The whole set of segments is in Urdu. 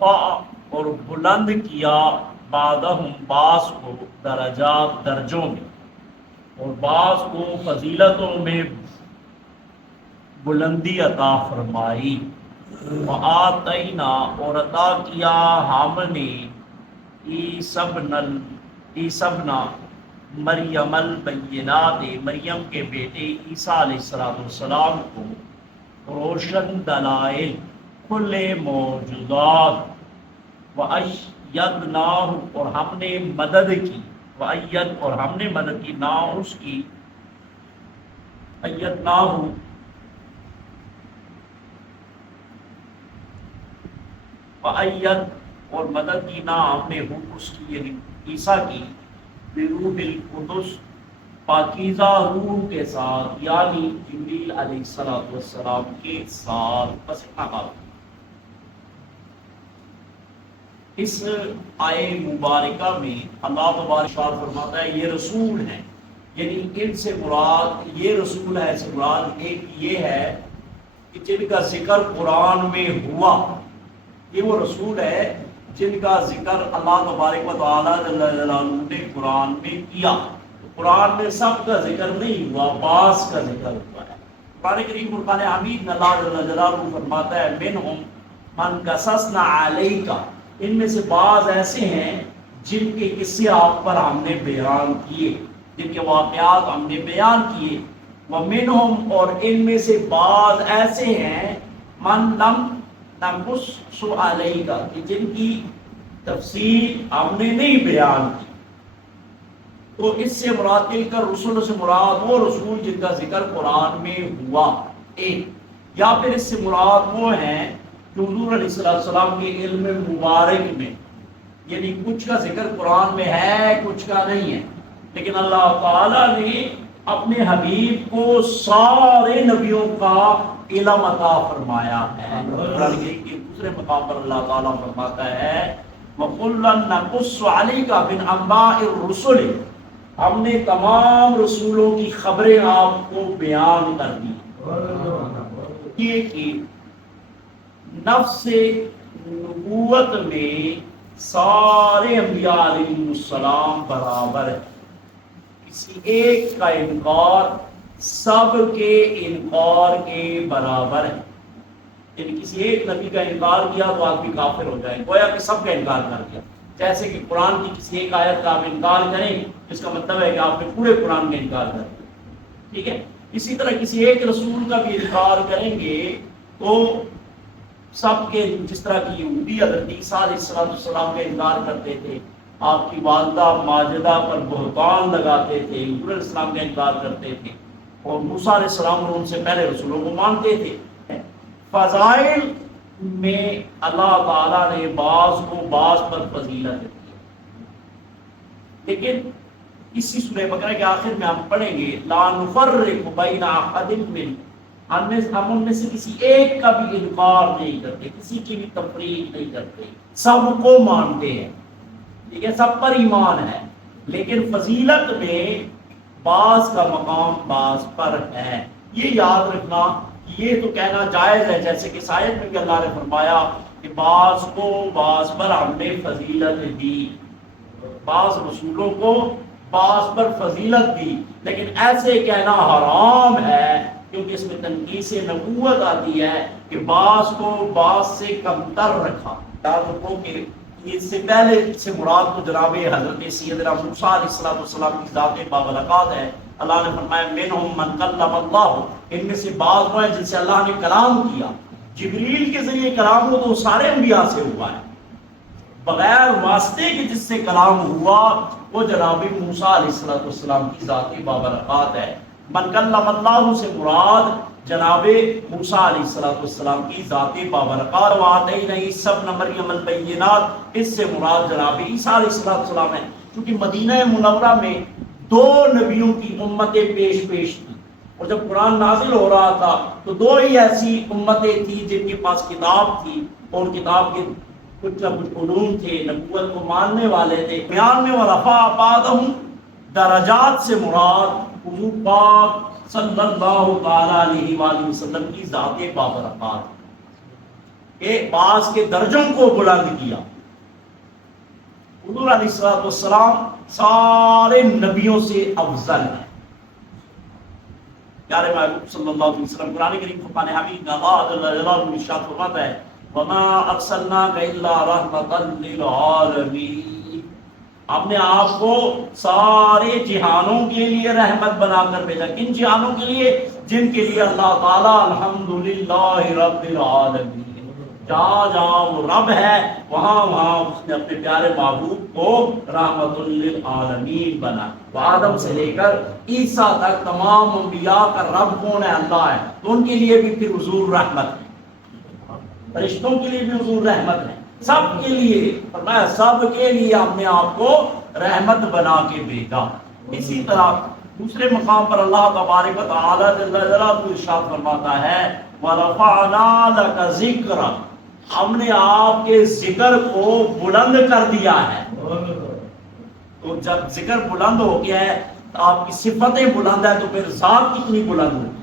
اور بلند کیا بعضہم بعض کو درجات درجوں میں، اور بعض کو فضیلتوں میں بلندی عطا فرمائی۔ وآتینا اور عطا کیا ہم نے عیسی ابن مریم البینات مریم کے بیٹے عیسیٰ علیہ السلام کو روشن دلائل کھلے موجودات، وَأَيَّدْنَاهُ اور ہم نے مدد کی، وَأَيَّد اور ہم نے مدد کی نا اس کی، أَيَّدْنَاهُ وَأَيَّد اور مدد کی نا ہم نے اس کی یعنی عیسیٰ کی، بروح القدس پاکیزہ روح کے ساتھ، یعنی جبریل علیہ السلام کے ساتھ۔ بس اتنا بات۔ اس آئے مبارکہ میں اللہ تبارک فرماتا ہے یہ رسول ہیں، یعنی ان سے مراد یہ رسول ہے، سے مراد ایک یہ ہے کہ جن کا ذکر قرآن میں ہوا، یہ وہ رسول ہے جن کا ذکر اللہ تبارک و تعالیٰ جل جلالہ نے قرآن میں کیا۔ قرآن میں سب کا ذکر نہیں ہوا، بعض کا ذکر ہوا ہے۔ قرآن کریم فرقان حمید میں اللہ جل جلالہ فرماتا ہے منہم من قصصنا علیک، ان میں سے بعض ایسے ہیں جن کے قصے آپ پر ہم نے بیان کیے، جن کے واقعات ہم نے بیان کیے۔ ومنہم اور ان میں سے بعض ایسے ہیں من لم نقص علیک کہ جن کی تفصیل ہم نے نہیں بیان کی۔ تو اس سے مراد تلک الرسل سے مراد وہ رسول جن کا ذکر قرآن میں ہوا ایک، یا پھر اس سے مراد وہ ہیں کہ حضور علیہ السلام کے علم مبارک میں، یعنی کچھ کا ذکر قرآن میں ہے کچھ کا نہیں ہے، لیکن اللہ تعالیٰ نے اپنے حبیب کو سارے نبیوں کا علم عطا فرمایا ہے۔ قرآن کے دوسرے مقام پر اللہ تعالیٰ فرماتا ہے وَكُلًّا نَقُصُّ عَلَيْكَ مِنْ أَنْبَاءِ الرُّسُلِ، ہم نے تمام رسولوں کی خبریں آپ کو بیان کر دی۔ یہ کہ نفس نبوت میں سارے انبیاء علیہ السلام برابر ہیں، کسی ایک کا انکار سب کے انکار کے برابر ہے، یعنی کسی ایک نبی کا انکار کیا تو آدمی کافر ہو جائے، گویا کہ سب کا انکار کر دیا۔ جیسے کہ قرآن کی کسی ایک آیت کا آپ انکار کریں اس کا مطلب ہے کہ آپ نے پورے قرآن کا انکار کر دیا، ٹھیک ہے۔ اسی طرح کسی ایک رسول کا بھی انکار کریں گے تو سب کے، جس طرح کی یہودی حضرت عیسیٰ علیہ السلام کا انکار کرتے تھے، آپ کی والدہ ماجدہ پر بہتان لگاتے تھے، حضور علیہ السلام کا انکار کرتے تھے، اور موسیٰ علیہ السلام اور ان سے پہلے رسولوں کو مانتے تھے۔ فضائل میں اللہ تعالیٰ نے بعض کو بعض پر فضیلت دی، لیکن اسی سورہ بقرہ کے آخر میں ہم پڑھیں گے لا نفرق بین احد من، ہم ان میں سے کسی ایک کا بھی انکار نہیں کرتے، کسی کی بھی تفریق نہیں کرتے، سب کو مانتے ہیں، ٹھیک ہے، سب پر ایمان ہے، لیکن فضیلت میں بعض کا مقام بعض پر ہے۔ یہ یاد رکھنا، یہ تو کہنا جائز ہے، جیسے کہ آیت میں بھی اللہ نے فرمایا کہ بعض کو بعض پر ہم نے فضیلت دی، بعض رسولوں کو بعض پر فضیلت دی، لیکن ایسے کہنا حرام ہے کیونکہ اس میں تنقیص نبوت آتی ہے کہ بعض کو بعض سے کمتر رکھا۔ یاد رکھو کہ اس سے پہلے سے مراد تو جناب حضرت سیدنا موسیٰ علیہ السلام کی ذات بابرکات ہے۔ اللہ نے فرمایا منہم من کلم اللہ، ان میں سے بعض وہ ہیں جن سے اللہ نے کلام کیا، جبریل کے ذریعے کلام ہو تو سارے انبیاء سے ہوا ہے، بغیر واسطے کے جس سے کلام ہوا وہ جناب موسیٰ علیہ السلام کی ذات بابرکات ہے۔ من کلم اللہ سے مراد جناب موسیٰ علیہ السلام کی ذات بابرکات، وآتینا عیسی ابن مریم البینات، اس سے مراد جناب عیسیٰ علیہ السلام ہے، کیونکہ مدینہ منورہ میں دو نبیوں کی امتیں پیش تھیں، اور جب قرآن نازل ہو رہا تھا تو دو ہی ایسی امتیں تھیں جن کے پاس کتاب تھی، اور کتاب کے کچھ نہ کچھ علوم تھے، نبوت کو ماننے والے تھے۔ بیان میں ورفع بعضهم درجات سے مراد حضور پاک صلی اللہ تعالی علیہ وآلہ وسلم کی ذات بابرکات۔ کہ بعض کے درجوں کو بلند کیا. حضور علیہ السلام سارے نبیوں سے افضل ہیں. پیارے محبوب صلی اللہ علیہ وسلم قرآن کریم فرقان حمید اللہ جل جلالہ ارشاد فرماتا ہے وما ارسلناک الا رحمتا للعالمین. ہم نے آپ کو سارے جہانوں کے لیے رحمت بنا کر بھیجا. کن جہانوں کے لیے؟ جن کے لیے اللہ تعالیٰ الحمدللہ رب العالمین، جہاں جہاں وہ رب ہے وہاں وہاں اس نے اپنے پیارے محبوب کو رحمت للعالمین بنا. تو آدم سے لے کر عیسیٰ تک تمام انبیاء کا رب کون ہے؟ اللہ ہے. تو ان کے لیے بھی پھر حضور رحمت ہے، فرشتوں کے لیے بھی حضور رحمت ہے، سب کے لیے. فرمایا سب کے لیے ہم نے آپ کو رحمت بنا کے بھیجا. اسی طرح دوسرے مقام پر اللہ تبارک و تعالی جل جلالہ ارشاد فرماتا ہے وَرَفَعْنَا لَكَ ذِكْرَكَ، ہم نے آپ کے ذکر کو بلند کر دیا ہے. تو جب ذکر بلند ہو گیا ہے تو آپ کی صفتیں بلند ہے تو پھر ذات کتنی بلند ہوگی.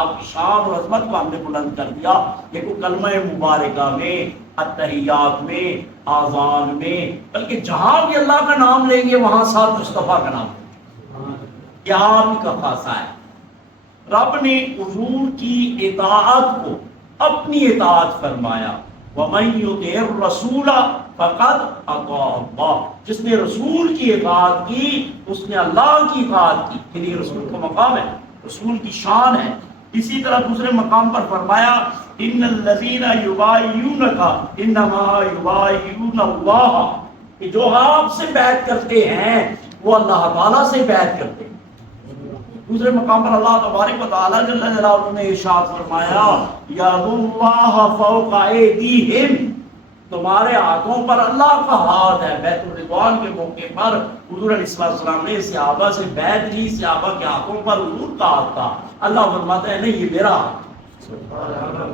آپ کی شان اور عظمت کو ہم نے بلند کر دیا. دیکھو کلمہ مبارکہ میں، التحیات میں، آذان میں، بلکہ جہاں بھی اللہ کا نام لیں گے وہاں ساتھ مصطفیٰ کا نام لیں گے. کیا آپ کا خاصہ ہے. رب نے حضور کی اطاعت کو اپنی اطاعت فرمایا وَمَن يُطِعِ الرَّسُولَ فَقَدْ أَطَاعَ اللَّهَ، جس نے رسول کی اطاعت کی اس نے اللہ کی اطاعت کی. یعنی رسول کا مقام ہے، رسول کی شان ہے. اسی طرح دوسرے مقام پر فرمایا ان الذین یبایعونک انما یبایعون اللہ، کہ جو آپ سے بیعت کرتے ہیں وہ اللہ تعالیٰ سے بیعت کرتے ہیں. دوسرے مقام پر اللہ تبارک و تعالیٰ جل جلالہ نے ارشاد فرمایا یاد اللہ فوق ایدیہم، تمہارے ہاتھوں پر اللہ کا ہاتھ ہے. بیت الرضوان کے موقع پر حضور علیہ السلام نے صحابہ سے بیعت لی، صحابہ کے ہاتھوں پر حضور کا ہاتھ تھا. اللہ فرماتا ہے نہیں، یہ میرا ہاتھ.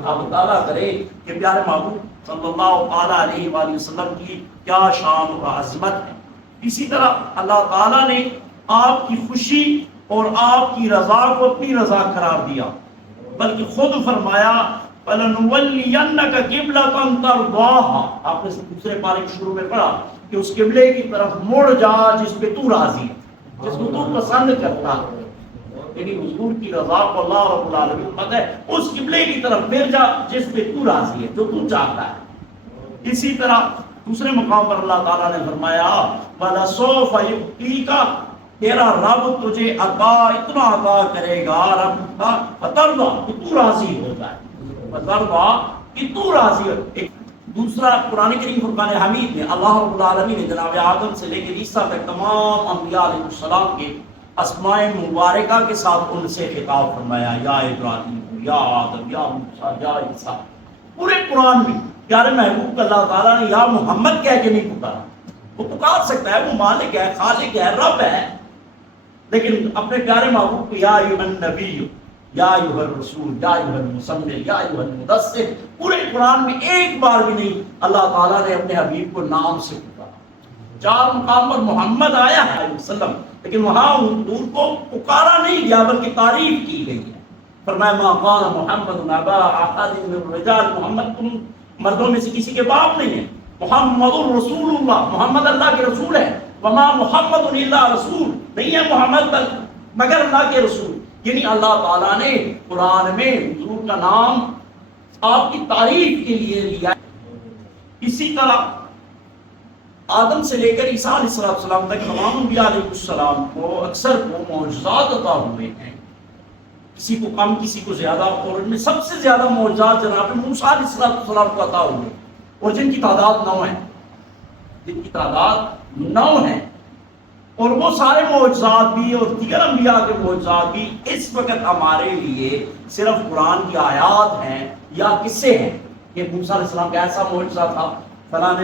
اب تعالیٰ کرے کہ پیارے محبوب صلی اللہ علیہ وآلہ وسلم کی کیا شان و عظمت ہے. اسی طرح اللہ تعالیٰ نے آپ کی خوشی اور آپ کی رضا کو اپنی رضا قرار دیا، بلکہ خود فرمایا فَلَنُوَلِّيَنَّكَ قِبْلَةً تَرْضَاهَا. آپ نے دوسرے پارے کے شروع میں پڑھا کہ اس قبلے کی طرف مڑ جا جس پہ تو راضی ہے، جس کو تو پسند کرتا ہے. یعنی حضور کی رضا کو اللہ رب العالمین فرماتا ہے اس قبلے کی طرف پھر جا جس پہ تو راضی ہے، جو تو چاہتا ہے. اسی طرح دوسرے مقام پر اللہ تعالیٰ نے فرمایا وَلَسَوْفَ يُؤْتِيكَ، تیرا رب تجھے عطا اتنا عطا کرے گا، رب کا فترضا کہ تو راضی ہو جائے، فترضا کہ تو راضی ہو. ایک دوسرا قرآن کریم فرقان حمید میں اللہ رب العالمین نے جناب آدم سے لے کر عیسیٰ تک تمام انبیاء علیہ السلام کے اسماء مبارکہ کے ساتھ ان سے خطاب فرمایا یا ابراہیم، یا آدم، یا موسیٰ، یا عیسیٰ. پورے قرآن میں پیارے محبوب کا اللہ تعالیٰ نے یا محمد کہہ کے نہیں پکارا. وہ پکار سکتا ہے، وہ مالک ہے، خالق ہے، رب ہے، لیکن اپنے پیارے محبوب کو یا ایھا النبی، یا ایھا الرسول، یا ایھا المزمل، یا ایھا المدثر، پورے قرآن میں ایک بار بھی نہیں اللہ تعالیٰ نے اپنے حبیب کو نام سے پکارا. 4 مقام پر محمد آیا ہے علیہ وسلم، لیکن وہاں حضور کو پکارا نہیں گیا بلکہ تعریف کی گئی ہے. فرمایا ما قال محمد ابا احد من الرجال، محمد تم مردوں میں سے کسی کے باپ نہیں ہے، محمد الرسول اللہ، محمد اللہ کے رسول ہے. وما محمد الا رسول، نہیں ہے محمد مگر اللہ کے رسول. یعنی اللہ تعالیٰ نے قرآن میں حضور کا نام آپ کی تعریف کے لیے لیا. اسی طرح آدم سے لے کر عیسیٰ علیہ السلام تک تمام انبیاء علیہ السلام کو اکثر کو معجزات عطا ہوئے ہیں، کسی کو کم کسی کو زیادہ، اور ان میں سب سے زیادہ معجزات جناب موسیٰ علیہ السلام کو عطا ہوئے، اور جن کی تعداد 9 ہے، جن کی تعداد 9 ہیں. اور وہ سارے معجزات بھی اور دیگر انبیاء کے معجزات بھی اس وقت ہمارے لیے صرف قرآن کی آیات ہیں یا قصے ہیں کہ موسیٰ علیہ السلام کا ایسا معجزہ تھا، فلاں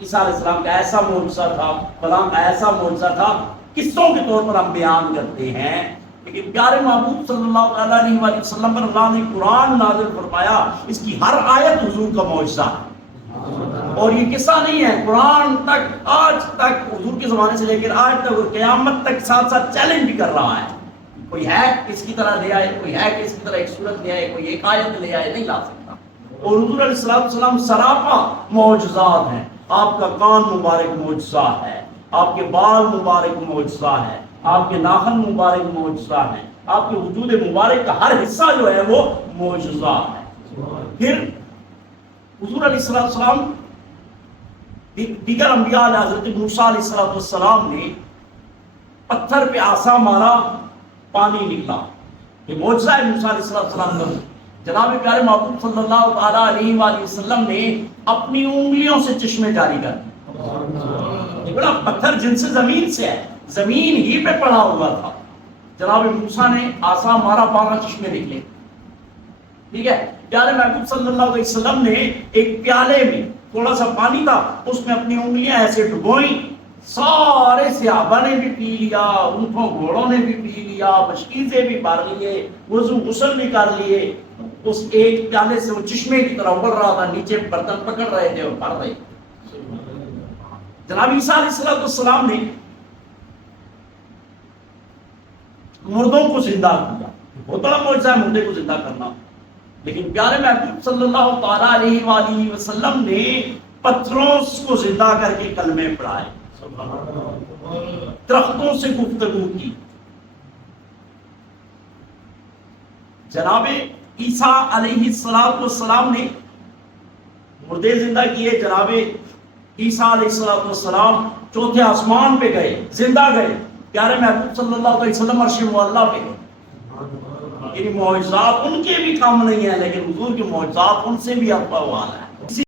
عیسیٰ علیہ السلام کا ایسا معجزہ تھا، فلاں کا ایسا معجزہ تھا. قصوں کے طور پر ہم بیان کرتے ہیں. لیکن پیارے محبوب صلی اللہ علیہ وآلہ وسلم پر اللہ نے قرآن نازل فرمایا، اس کی ہر آیت حضور کا معجزہ ہے. اور یہ قصہ نہیں ہے، قرآن تک آج تک حضور کے زمانے سے لے کر آج تک اور قیامت تک ساتھ ساتھ چیلنج بھی کر رہا ہے. کوئی ہے اس کی طرح لے آئے، کوئی ہے کہ اس کی طرح ایک صورت لے آئے، کوئی ایک آیت لے آئے، نہیں لا سکتا. اور حضور علیہ السلام سراپا معجزات ہیں. آپ کا کان مبارک معجزہ ہے، آپ کے بال مبارک معجزہ ہے، آپ کے ناخن مبارک معجزہ ہے، آپ کے وجود مبارک کا ہر حصہ جو ہے وہ معجزہ ہے. پھر حضور علیہ السلام دیگر انبیاء نے حضرت موسیٰ علیہ السلام نے پتھر پہ عصا مارا، پانی نکلا. یہ معجزہ ہے موسیٰ علیہ السلام کا. جناب پیارے محبوب صلی اللہ تعالیٰ علیہ وآلہ وسلم نے اپنی انگلیوں سے چشمے جاری کر دیے. یہ بڑا پتھر جن سے زمین سے ہے، زمین ہی پہ پڑا ہوا تھا. جناب موسیٰ نے عصا مارا، 12 چشمے نکلے. ٹھیک ہے. پیارے محبوب صلی اللہ علیہ وسلم نے ایک پیالے میں تھوڑا سا پانی تھا، اس میں اپنی انگلیاں ایسے ڈبوئیں، سارے صحابہ نے بھی پی لیا، اونٹوں گھوڑوں نے بھی پی لیا، مشکیزیں بھی بھر لیے، وضو غسل بھی کر لیے. اس ایک پیالے سے وہ چشمے کی طرح ابل رہا تھا، نیچے برتن پکڑ رہے تھے اور بھر رہے. جناب عیسیٰ علیہ السلام نے مردوں کو زندہ کیا. بہت بڑا معجزہ ہے مردے کو زندہ کرنا. لیکن پیارے محبوب صلی اللہ تعالیٰ علیہ وآلہ وسلم نے پتھروں کو زندہ کر کے کلمے پڑھائے، درختوں سے گفتگو کی. جناب عیسیٰ علیہ السلام نے مردے زندہ کیے. جناب عیسیٰ علیہ السلام چوتھے آسمان پہ گئے، زندہ گئے. پیارے محبوب صلی اللہ علیہ وسلم عرش معلیٰ پہ گئے. یعنی معجزات ان کے بھی کم نہیں ہیں، لیکن حضور کے معجزات ان سے بھی افضل ہے.